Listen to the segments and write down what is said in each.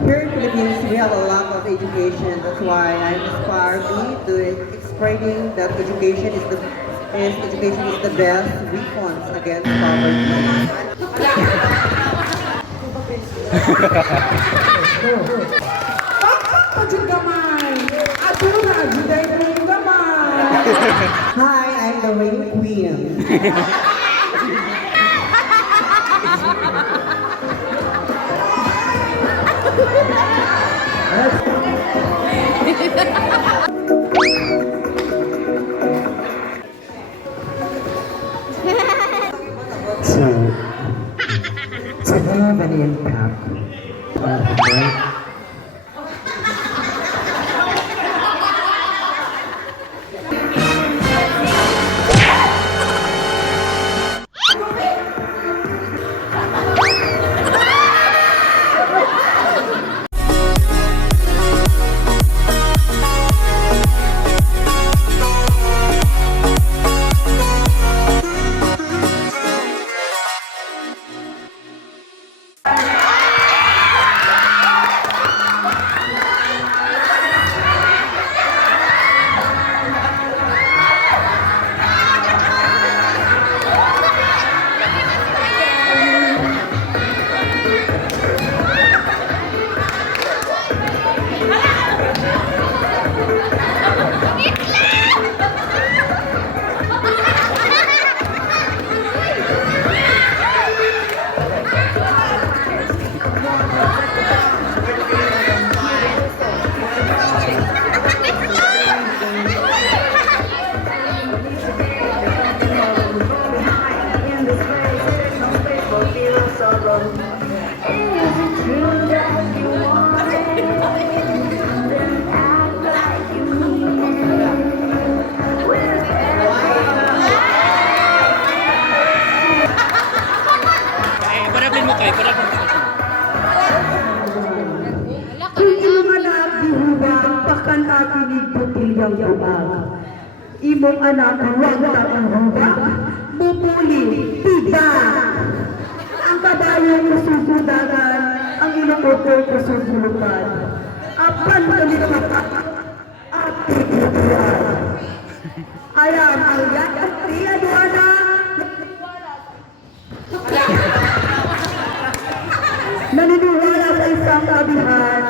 Here in Philippines, we have a lack of education. That's why I inspire me to explaining that education is the best weapons against poverty. Pajud gamay. Aduna, juday ko gamay. Hi, I'm the Rain Queen. To have an impact on the Pakan akin iputilyang buag. Imong anak huwag takang hubak, bumuli, tidak. Ang kabayo kususudagan, ang inukoto kususulukan. Apan kalipat, ati kutuan. Ayam ang yakas tiya doana. Naniniwala sa isang kabihan.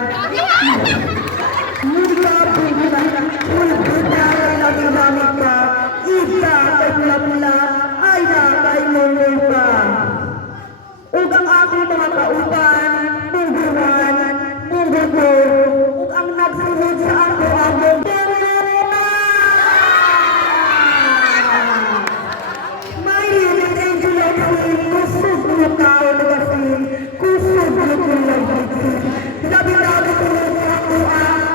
Mula pagbulan, pulbulan na ginamit ka, isa kay pula-pula, ay na kay lulul ka. Ug ang aking mga kauban, buguran, bugugur, ug ang nagsunod sa ako ang may rin julang kusog mo kao na kasi, kusog mo kulang kasi, labi-labi tulog ako ang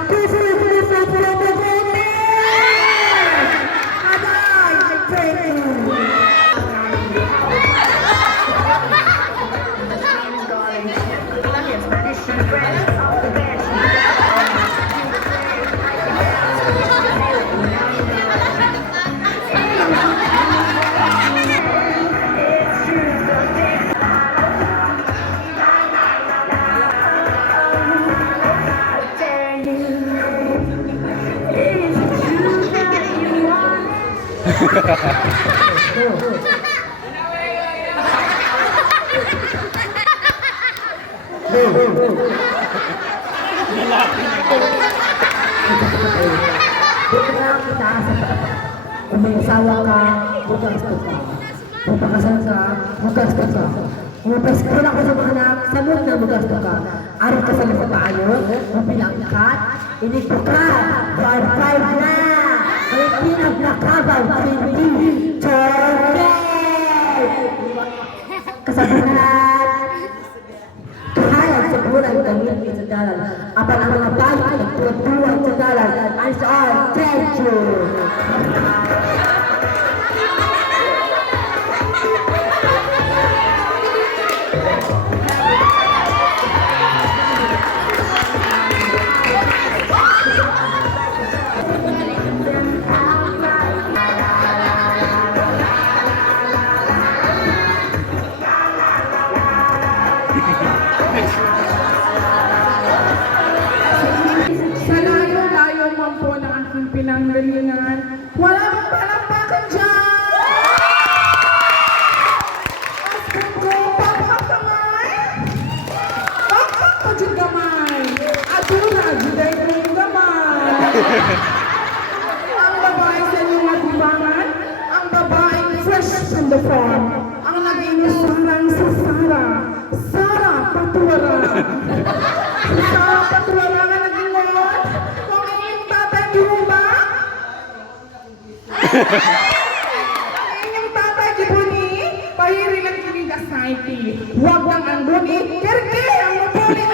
Kung may asawa ka, bukas ka. Kung pakasal ka, bukas ka. Kung preskulan ko sa mga anak, salud na bukas ka. Araw ka sa mga tayo, kung pinangkat, inito ka, bar-five na. Kaya pinaglakabaw, hindi, chocolate! Kasabunan, kahayag sa bulan, gamit sa dalan. Apan ang mga bayi, nagtutuwag sa dalan, ay sa treasure. galingan. Wala bang palakpakan dyan? Aspen ko, papak kamay. Papak pa dyan kamay. Aduna, juday ko yung kamay. Ang babae sa inyong natibangan, ang babaeng fresh from the farm, ang nag-inusalang sa Sara Patuara. Si Sara Patuara nga nag-ingon, kung inyong tatay gihuba, inyong tatay gibuni, pahiri lang kinig asayki. Huwag nang ang buni, kerke ang mapulit.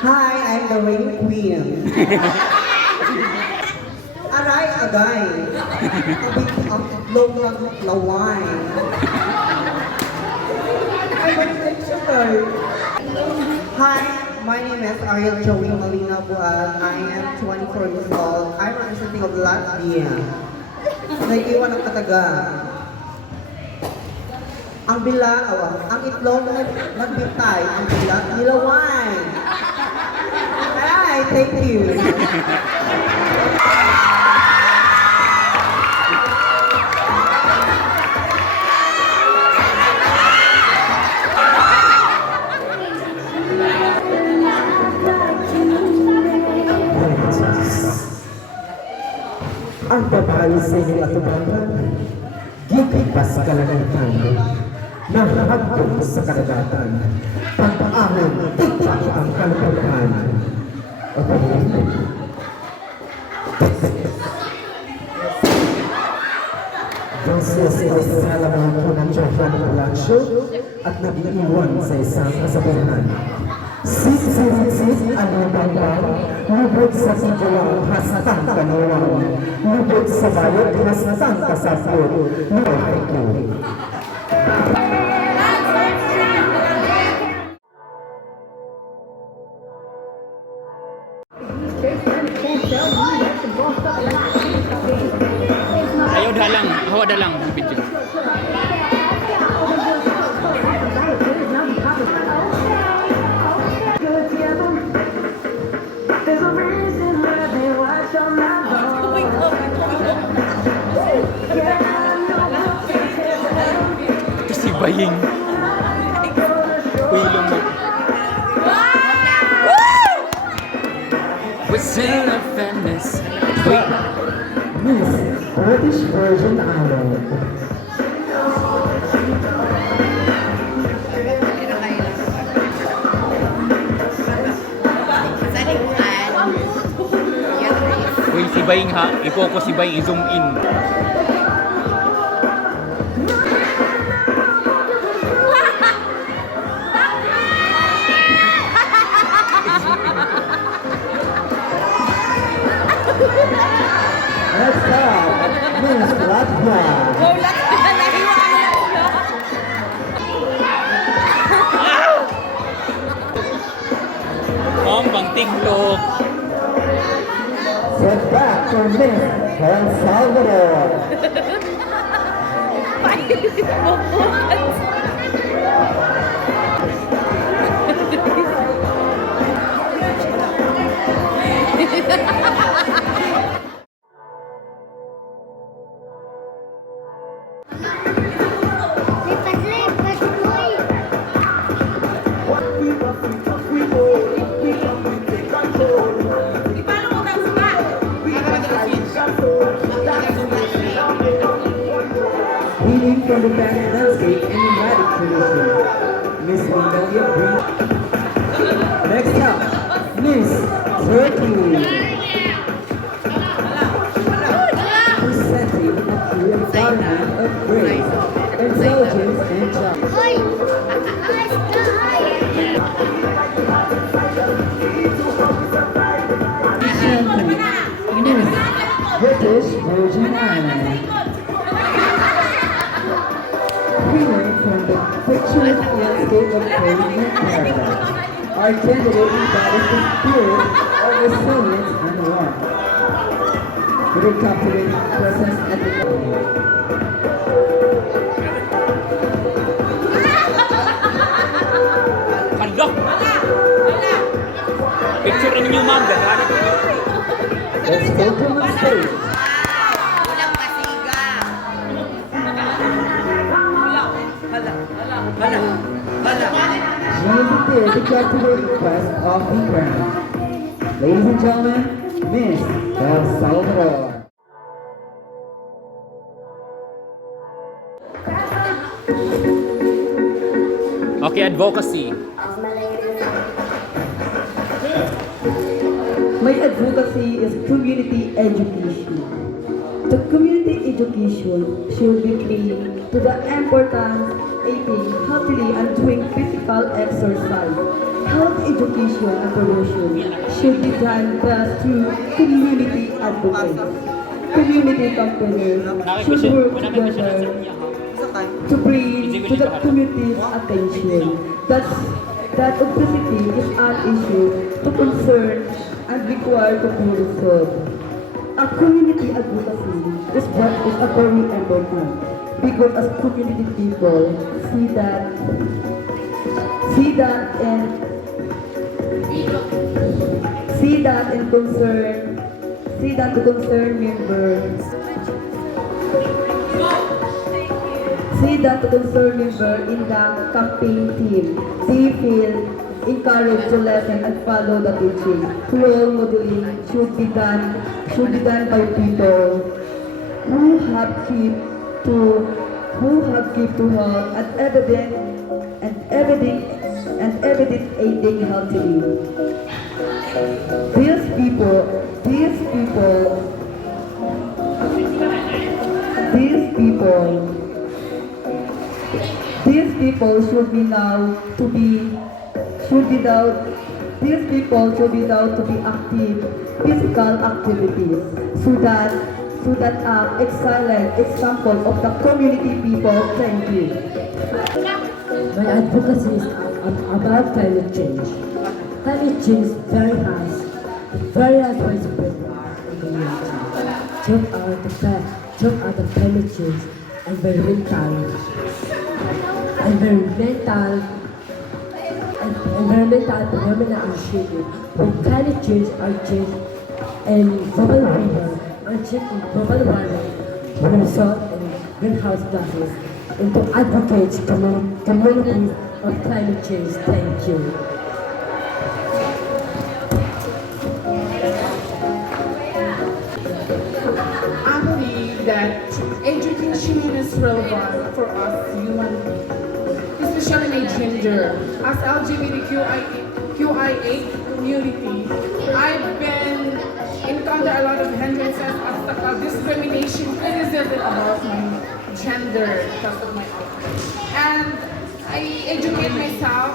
Hi, I'm the Rain Queen. Aray, agay. Abit ang itlog ng laway. Ay, bakit sugar? Hi, my name is Ariel Joey Molina Bual. I am 24 years old. I'm representing of Latvia. Naiiwan ang kataga. Ang ang itlog nagbitay, ang bila, nilaway. Hi, thank you. Ang babae sa inyong atubangan, gigipas kalagatan, nahagpong sa kadagatan, pagpaahon, tipak ang kalupagan. Francis ay salamat po ng Johan Palacio at nag-iwan sa isang kasabayan. Sit, ano bang lubod sa sigalang hastang kanawan, lubod sa bayot hastang kasapot, luhay ko. Ayaw dalang, hawa dalang video. Ito si Baying. Uy, mo. Was in a Venice. Wait. Miss British Virgin Island. Uy, si Baying ha. I-focus si Baying. I-zoom in. Let's go! Miss Latvia! Bang TikTok. Set back for Miss El Salvador! Healing from the past landscape and nomadic tradition. Miss Mongolia Green. Next up, Miss Turkey. Presenting a true embodiment of grace, intelligence, and charm. British Virgin Islands. of faith and paradise. Our candidate embodies the spirit of resilience and warmth. With a captivating presence at the Hala! Picture ninyo ma'am, gano'n. Let's welcome on stage. Walang masiga. She is the captivating quest of the crown. Ladies and gentlemen, Miss El Salvador. Okay, advocacy. My advocacy is community education. The community education should be trained to the importance of eating healthily and doing physical exercise. Health education and promotion should be done best through community advocates. Community campaigners should work together to bring to the community's attention that obesity is an issue to concern and required to be resolved. A community advocacy is what is a very important because as community people see that and concern the concerned members see that the concerned member in the campaign team, they feel encouraged to listen and follow the teaching. Role modeling should be done by people who have keep to health and evidence eating healthily. These people should be now to be active physical activities so that excellent example of the community people. Thank you. My advocacy is about climate change. Climate change is very harsh, very responsible in the community. Talk about the climate change, environmental phenomena initiative. When climate change are changed and global warming and change in global warming will result in greenhouse gases and to advocate communities of climate change. Thank you. I believe that education is relevant for us human beings, especially my gender. As LGBTQIA community, I've been encounter a lot of hindrances, obstacles, discrimination, criticism about my gender because of my outfit. And I educate myself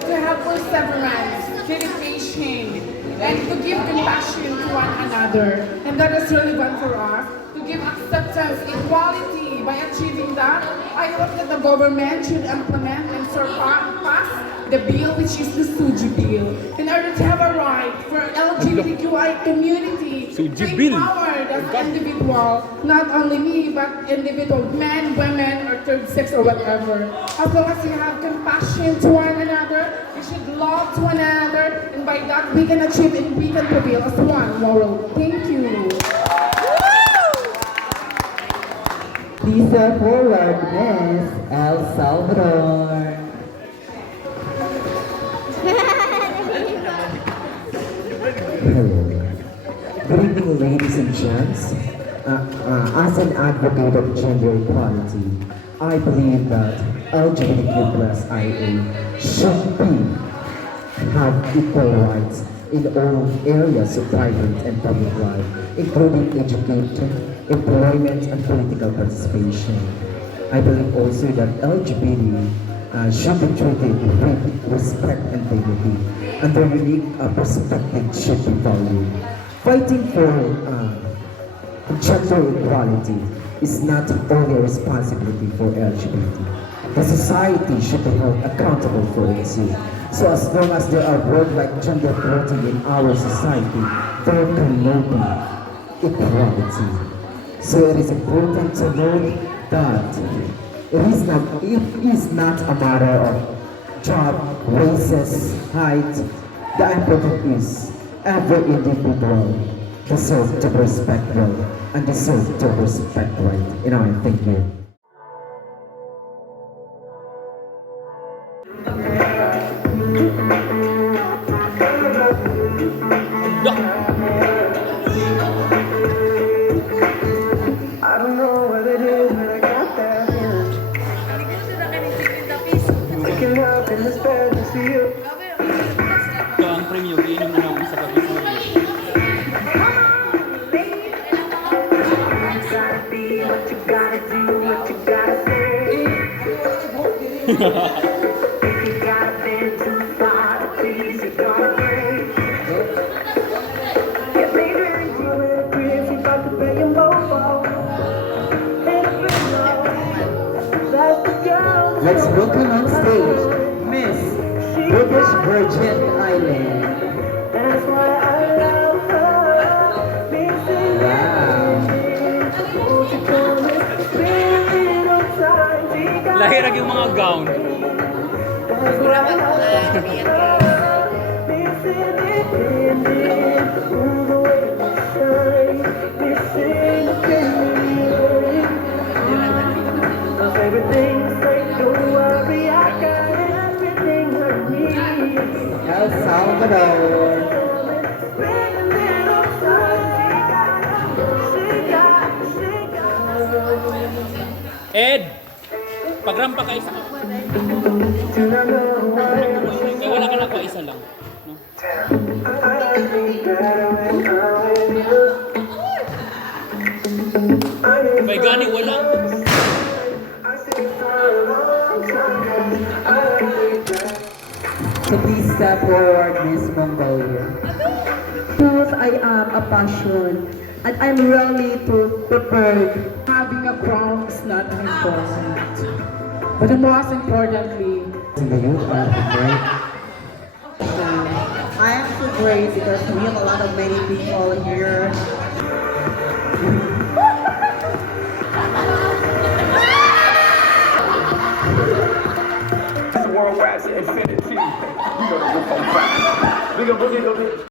to have perseverance, dedication, and to give compassion to one another. And that is relevant for us, to give acceptance, equality. By achieving that, I hope that the government should implement and pass the bill, which is the SUJI bill, in order to have a right for LGBTQI community to SUJI bill. empower the individual, not only me, but individual men, women, or third sex or whatever. As long as we have compassion to one another, we should love to one another, and by that we can achieve and we can prevail as one world. Thank you. Please step forward, Miss El Salvador. Hello. Good evening, ladies and gents. As an advocate of gender equality, I believe that LGBTQ+IA should have equal rights in all areas of private and public life, including education, employment, and political participation. I believe also that LGBT should be treated with respect and dignity, and their unique perspective should be valued. Fighting for gender equality is not only a responsibility for LGBT. The society should be held accountable for it too. So as long as there are words like gender equality in our society, there can no be equality. So it is important to note that it is not a matter of job, races, height. The important is every individual deserves to be respected and deserves to be respected right. Thank you. I don't know what it is, but I got that feeling. Waking up in this bed to see you. Ito ang premium, iinom na lang sa kapis mo. Gotta be what you gotta do, what you gotta say. If you gotta bend too far to please, you're gonna break. Yeah, baby, you will agree if you got to pay your mofo. Let's welcome on stage Miss British Virgin Island. That's why I love her. Missing won't you come and spend a little time? She got Lahirag yung mga gown. that's why I love her. Missing independent. Ooh, the way you shine. Missing independent. My favorite thing to say, don't worry, I got everything I need. El Salvador. Ed! Pagrampa ka isa ka. Wala ka na pa isa lang. No? May gani, wala. So please step forward, Miss Mongolia. Because I am a passion and I'm really prepared. Having a crown is not important. But the most importantly, In the youth are great. I am so great because we have a lot of many people here. Worldwide to infinity. We gonna go from back. We gonna